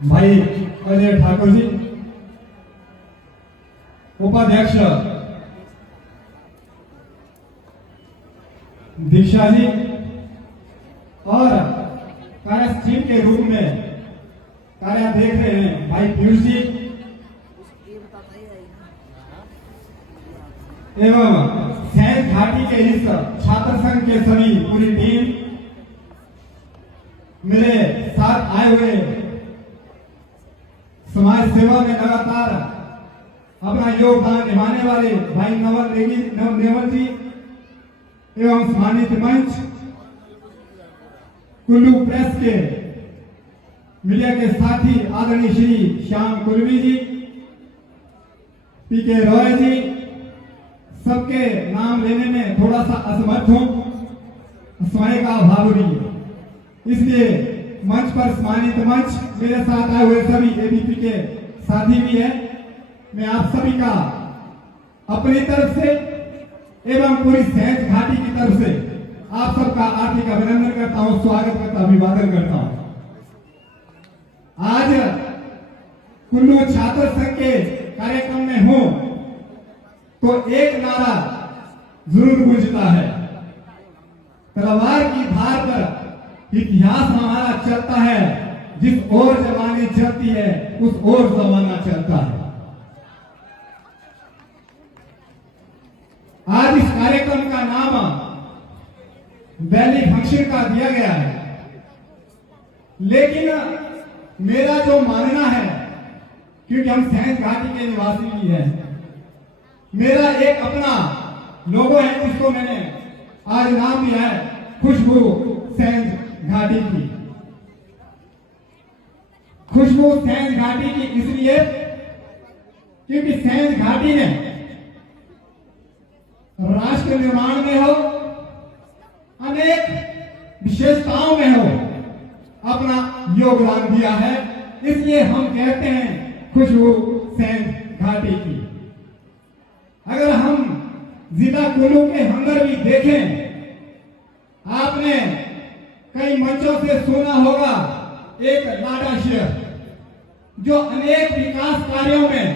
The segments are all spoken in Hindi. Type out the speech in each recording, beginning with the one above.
भाई अजय ठाकुर जी, उपाध्यक्ष दीक्षा जी और कार्यस्थल के रूप में कार्य देख रहे हैं भाई पीयूष जी एवं सैंज घाटी के इस छात्र संघ के सभी पूरी टीम, मेरे साथ आए हुए समाज सेवा में लगातार अपना योगदान निभाने वाले भाई नेवल जी एवं सम्मानित मंच कुल्लू प्रेस के मीडिया के साथी आदरणीय श्री श्याम कुलवी जी, पीके रॉय जी, सबके नाम लेने में थोड़ा सा असमर्थ हूं, समय का अभाव भी है, इसलिए मंच पर सम्मानित मंच मेरे साथ आए हुए सभी एबीपी के साथी भी हैं। मैं आप सभी का अपनी तरफ से एवं पूरी सैंज घाटी की तरफ से आप सबका हार्दिक अभिनंदन करता हूं, स्वागत करता, अभिवादन करता हूं। आज कुल्लू छात्र संघ के कार्यक्रम में हूं तो एक नारा जरूर गूंजता है, तलवार की धार पर इतिहास हमारा चलता है, जिस ओर जवानी चलती है उस ओर जमाना चलता है। आज इस कार्यक्रम का नाम वैली फंक्शन का दिया गया है, लेकिन मेरा जो मानना है, क्योंकि हम सैंज घाटी के निवासी भी हैं, मेरा एक अपना लोगो है जिसको मैंने आज नाम दिया है खुशबू सैंज घाटी की। खुशबू सैंज घाटी की इसलिए क्योंकि सैंज घाटी ने राष्ट्र निर्माण में हो, अनेक विशेषताओं में हो अपना योगदान दिया है, इसलिए हम कहते हैं खुशबू सैंज घाटी की। अगर हम जिला कुल्लू के अंदर भी देखें, आपने कई मंचों से सुना होगा एक लाडा शेर जो अनेक विकास कार्यों में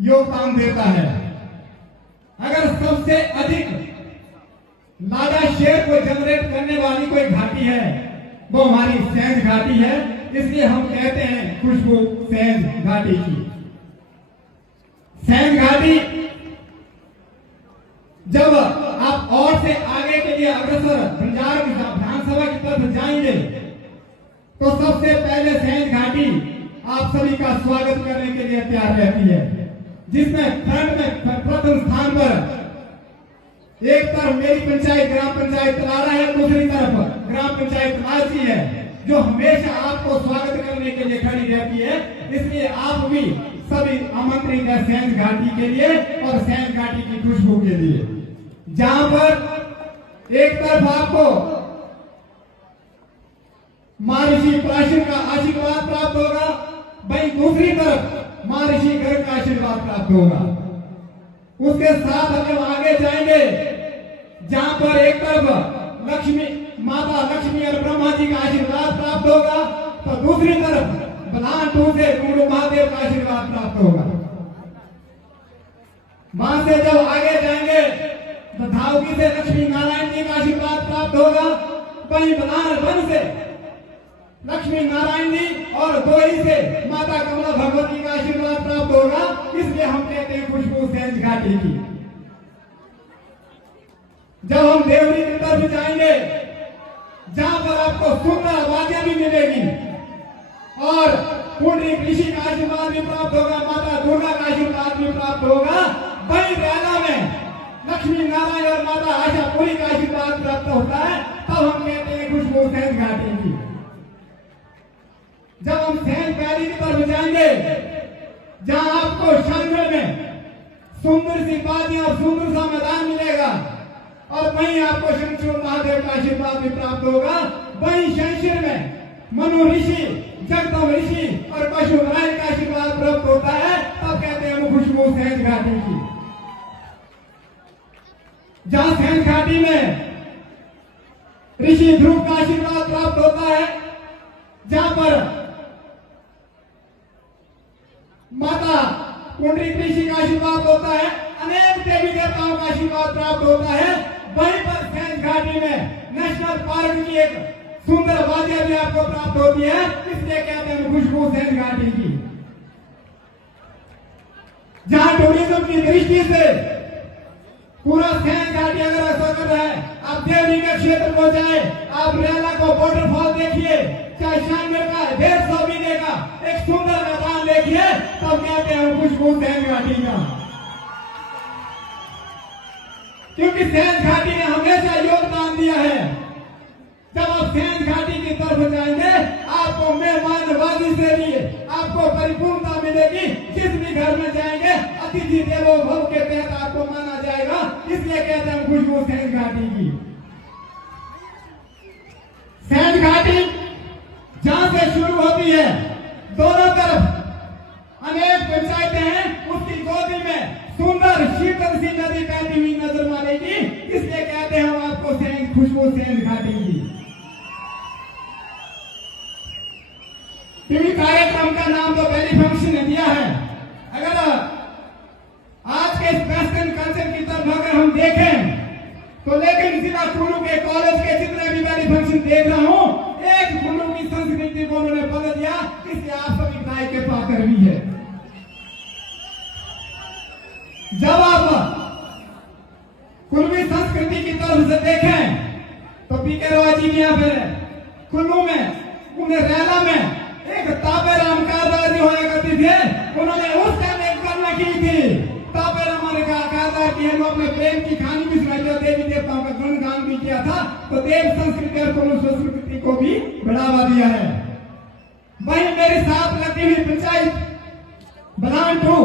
योगदान देता है। अगर सबसे अधिक लाडा शेर को जनरेट करने वाली कोई घाटी है वो हमारी सैंज घाटी है, इसलिए हम कहते हैं खुशबू सैंज घाटी की। सैंज घाटी जब आप और से आगे के लिए अग्रसर बंजार विधानसभा की तरफ जाएंगे तो सबसे पहले सैंज घाटी आप सभी का स्वागत करने के लिए तैयार रहती है, जिसमें फ्रंट में प्रथम स्थान पर एक तरफ मेरी पंचायत ग्राम पंचायत तलारा है, दूसरी तरफ ग्राम पंचायत लालची है, जो हमेशा आपको स्वागत करने के लिए खड़ी रहती है। इसलिए आप भी सभी आमंत्रित है सैंज घाटी के लिए और सैंज घाटी की खुशबू के लिए, जहां पर एक तरफ आपको महर्षि प्राचीन का आशीर्वाद प्राप्त होगा, वहीं दूसरी तरफ महर्षि गर्ग का आशीर्वाद प्राप्त होगा। उसके साथ हम आगे जाएंगे, जहां पर एक तरफ लक्ष्मी माता लक्ष्मी और ब्रह्मा जी का आशीर्वाद प्राप्त होगा, तो दूसरी तरफ बलान टू से गुरु महादेव का आशीर्वाद प्राप्त होगा। वहां से जब आगे जाएंगे तो धावगी से लक्ष्मी नारायण जी का आशीर्वाद प्राप्त होगा, वहीं बलान वन से लक्ष्मी नारायण जी और दोही से माता कमला भगवती का आशीर्वाद प्राप्त होगा। इसलिए हम कहते हैं खुशबू सैंज घाटी की। जब हम देवरी की तरफ जाएंगे, जहां पर आपको सुंदर आवाजें भी मिलेगी और पुण्य ऋषि का आशीर्वाद भी प्राप्त होगा, माता दुर्गा का आशीर्वाद भी प्राप्त होगा, वहीं रैला में लक्ष्मी नारायण और माता आशापुरी का आशीर्वाद प्राप्त होता है, तब हम कहते हैं खुशबू सैंज घाटी की। जब हम सैंज घाटी की तरफ जाएंगे, जहां आपको शंकर में सुंदर सी वादियां और सुंदर सा मैदान मिलेगा और वहीं आपको शंकर महादेव का आशीर्वाद भी प्राप्त होगा, वहीं शंकर में मनु ऋषि जगदम ऋषि और पशु नारायण का आशीर्वाद प्राप्त होता है, तब कहते हैं हम खुशबू सैंज घाटी की। जहां सैंज घाटी में ऋषि ध्रुव का आशीर्वाद प्राप्त होता है, जहां पर पुंडरी ऋषि का आशीर्वाद होता है, अनेक देवी देवताओं का आशीर्वाद प्राप्त होता है, वहीं पर सेंध घाटी में नेशनल पार्क की एक सुंदर वादियां भी आपको प्राप्त होती है, इसलिए कहते हैं खुशबू सेंध घाटी की। जहां टूरिज्म की दृष्टि से पूरा सेंध घाटी अगर ऐसा कर रहा है, आप देवरी के क्षेत्र को जाए, आप रेला को वाटरफॉल देखिए, चाहे शानगढ़ का 150 बीघे का एक सुंदर मैदान देखिए, तब कहते हैं खुशबू सेंध घाटी का। क्योंकि सेंध घाटी ने हमेशा योगदान दिया है। जब आप सेंध घाटी की तरफ जाएंगे, आपको मेहमान नवाजी से लिए आपको परिपूर्णता मिलेगी। जिस भी घर में जाएंगे, अतिथि देवो भव के तहत आपको माना जाएगा, इसलिए कहते हैं खुशबू सेंध घाटी की। सेंध घाटी जहां से शुरू होती है, दोनों तरफ अनेक पंचायतें हैं, उसकी गोदी में सुंदर शीतल सी नदी बहती हुई नजर मारेगी, इसलिए कहते हैं हम आपको सेंध खुशबू सेंध घाटी की। टीवी कार्यक्रम का नाम तो पहली फंक्शन ने दिया है। अगर आज के इस वेस्टर्न कल्चर की तरफ अगर हम देखें, तो लेकिन जिला कुल्लू के कॉलेज के जितने भी पहली फंक्शन देख रहा हूं, एक कुल्लू की संस्कृति को उन्होंने बदल दिया, इसलिए आप सभी दाई के पाकर भी है। जब आप कुल्लू संस्कृति की तरफ से देखें, तो पीके रॉय जी यहाँ पे कुल्लू में उन्हें रैला में एक ताबे राम कारदार जी होने करती थे, उन्होंने उस टाइम एक गणना की थी। ताबे राम ने कारदार की है, अपने प्रेम की कहानी भी सुनाई, देवी देवताओं का गुणगान भी किया था, तो देव संस्कृति और कुल्लू संस्कृति को भी बढ़ावा दिया है। वहीं मेरे साथ लगती हुई पंचायत बलान 2,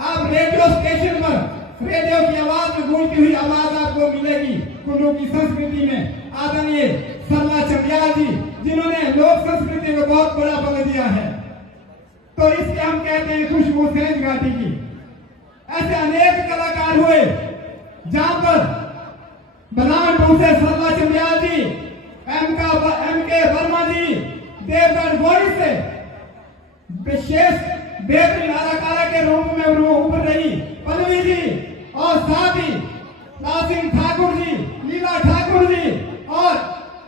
आप रेडियो स्टेशन पर रेडियो की आवाज में गूंजती हुई आवाज आपको मिलेगी कुल्लू की संस्कृति में। आदरणीय सरला चंदियाल जी, जिन्होंने लोक संस्कृति को बहुत बड़ा बल दिया है, तो इसलिए हम कहते हैं खुशबू सेंध घाटी की। ऐसे अनेक कलाकार हुए, जहां पर बलान 2 से सरला चंदियाल जी, एम के वर्मा जी, देवगढ़ गोरी से विशेष बेहतरीन अदाकारा के रूप में उभर रही पल्लवी जी, और साथ ही लासिम ठाकुर जी, लीला ठाकुर जी, और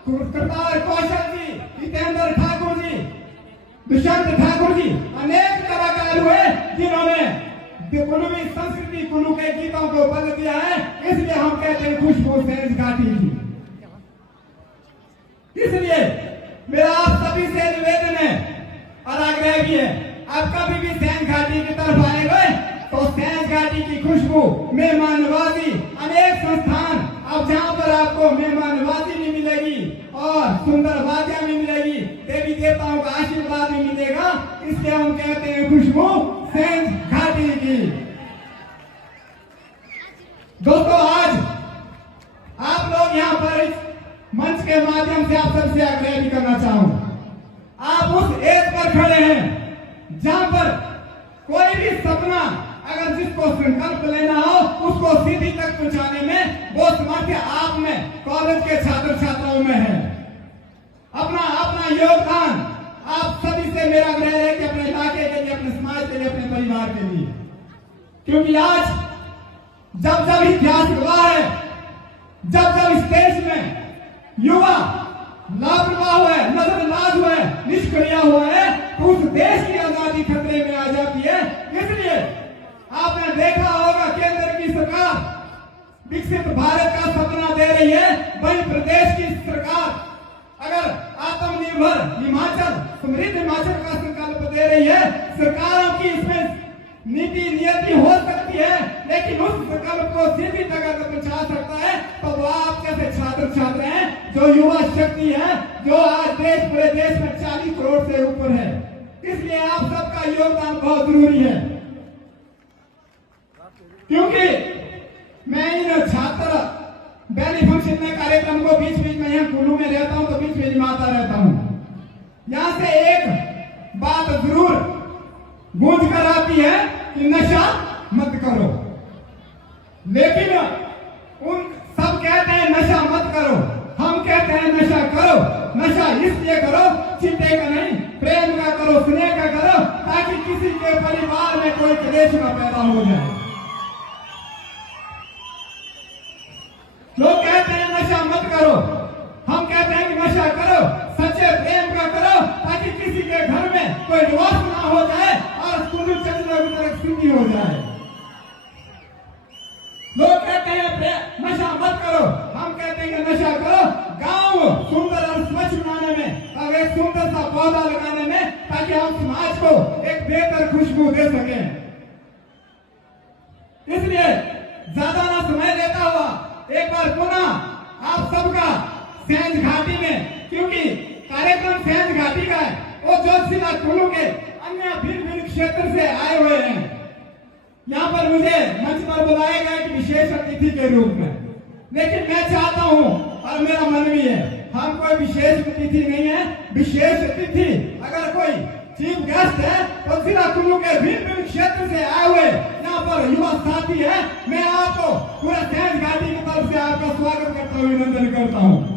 करतार कौशल जी, जितेंद्र ठाकुर जी, दुष्यंत ठाकुर जी, अनेक कलाकार हुए जिन्होंने कुल्लू संस्कृति, कुल्लू के गीतों को बल दिया है, इसलिए हम कहते हैं खुशबू सेंध घाटी की। इसलिए मेरा आप सभी से निवेदन है और आग्रह भी है, आप कभी भी सेंध घाटी की तरफ आएंगे तो सेंध घाटी की खुशबू, मेहमान नवाजी, अनेक संस्थान, अब जहां पर आपको मेहमान नवाजी भी मिलेगी और सुंदर वादियां भी मिलेगी, देवी देवताओं का आशीर्वाद भी मिलेगा, इसलिए हम कहते हैं खुशबू सेंध घाटी की। दोस्तों, आज आप लोग यहाँ पर इस मंच के माध्यम से आप सबसे आग्रह भी करना चाहूंगा, आप उस एज पर खड़े हैं जहां पर कोई भी सपना अगर जिसको संकल्प लेना हो, उसको सीधी तक पहुंचाने में वो सामर्थ्य आप में, कॉलेज के छात्र छात्राओं में है। अपना अपना योगदान आप सभी से मेरा आग्रह है कि अपने इलाके के लिए, अपने समाज के लिए, अपने परिवार के लिए, क्योंकि आज जब जब इतिहास गवाह है, जब जब इस देश में युवा लापरवाह हुआ है, नजरअंदाज हुआ है, निष्क्रिय हुआ है, तो उस देश की आजादी खतरे में आ जाती है। इसलिए आपने देखा होगा, केंद्र की सरकार विकसित भारत का सपना दे रही है, वहीं प्रदेश की सरकार अगर आत्मनिर्भर हिमाचल, समृद्ध हिमाचल का संकल्प दे रही है। सरकारों की इसमें नीति नियति हो सकती है, लेकिन उस संकल्प को सीधी तक अगर पहुंचा सकता है तो वो आप जैसे छात्र छात्र हैं, जो युवा शक्ति है, जो आज देश, पूरे देश में 40 करोड़ से ऊपर है। इसलिए आप सबका योगदान बहुत जरूरी है, क्योंकि मैं इन छात्र बैली फंक्शन में कार्यक्रम को बीच बीच में यहाँ कुल्लू में रहता हूँ, तो बीच बीच में आता रहता हूँ। यहाँ से एक बात जरूर गूंज कर आती है कि नशा मत करो, लेकिन उन सब कहते हैं नशा मत करो, हम कहते हैं नशा करो। नशा इसलिए करो, चिट्टे का नहीं, प्रेम का करो, स्नेह का करो, ताकि किसी के परिवार में कोई क्लेश चेतना पैदा हो जाए। लोग कहते हैं नशा मत करो, हम कहते हैं कि नशा करो, सच्चे प्रेम का करो, ताकि किसी के घर में कोई डिवोर्स ना हो जाए और कुंडू चंद्र की तरह सिद्धि हो जाए। लोग कहते हैं नशा मत करो, हम कहते हैं कि नशा करो गांव सुंदर और स्वच्छ बनाने में और एक सुंदर सा पौधा लगाने में, ताकि हम समाज को एक बेहतर खुशबू दे सकें। इसलिए ज्यादा ना समय लेता हुआ एक बार पुनः आप सबका सेंध घाटी में, क्योंकि कार्यक्रम सेंध घाटी का है, वो जोशीला कुल्लू के अन्य भिन्न भिन्न क्षेत्र से आए हुए हैं। यहाँ पर मुझे मंच पर बुलाया गया कि विशेष अतिथि के रूप में, लेकिन मैं चाहता हूँ और मेरा मन भी है, हम कोई विशेष अतिथि नहीं है। विशेष अतिथि अगर कोई चीफ गेस्ट है तो जिला कुल्लू के भिन्न भिन्न क्षेत्र से आए हुए यहाँ पर युवा साथी है। मैं आपको पूरा सेंध घाटी की तरफ से आपका स्वागत करता हूँ, अभिनंदन करता हूँ।